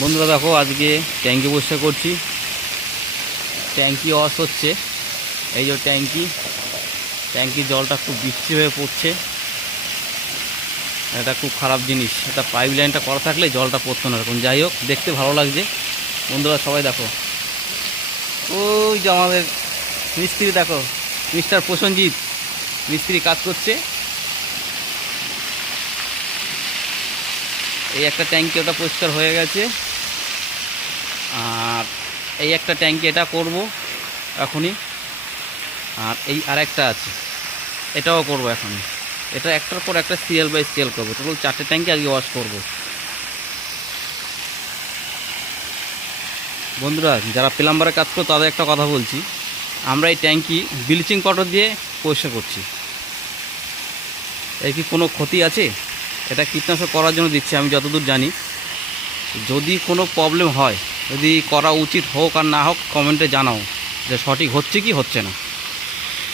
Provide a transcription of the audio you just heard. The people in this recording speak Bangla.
বন্ধুরা দেখো, আজকে ট্যাঙ্কি পরিষ্কার করছি। ট্যাঙ্কি ওয়াশ হচ্ছে। এই যে ট্যাঙ্কি জলটা খুব বৃষ্টি হয়ে পড়ছে। এটা খুব খারাপ জিনিস। এটা পাইপ লাইনটা করা থাকলে জলটা পড়তো না এরকম। যাই হোক, দেখতে ভালো লাগছে। বন্ধুরা সবাই দেখো, ওই যে আমাদের মিস্ত্রি দেখো, মিস্টার প্রসেনজিৎ মিস্ত্রি কাজ করছে। এই একটা ট্যাঙ্কি ওটা পরিষ্কার হয়ে গেছে, আর এই একটা ট্যাঙ্কি এটা করব এখনই, আর এই আরেকটা আছে এটাও করব এখনই। এটা একটার পর একটা সিএল বাই সিএল করবো। টোটাল 4টে ট্যাঙ্কি আগে ওয়াশ করব। বন্ধুরা, যারা প্লাম্বারের কাজ করো তাদের একটা কথা বলছি, আমরা এই ট্যাঙ্কি ব্লিচিং পাউডার দিয়ে পরিষ্কার করছি। এর কি কোনো ক্ষতি আছে? এটা কীটনাশক করার জন্য দিচ্ছি আমি যতদূর জানি। যদি কোনো প্রবলেম হয়, যদি করা উচিত হোক আর না হোক, কমেন্টে জানাও যে সঠিক হচ্ছে কি হচ্ছে না।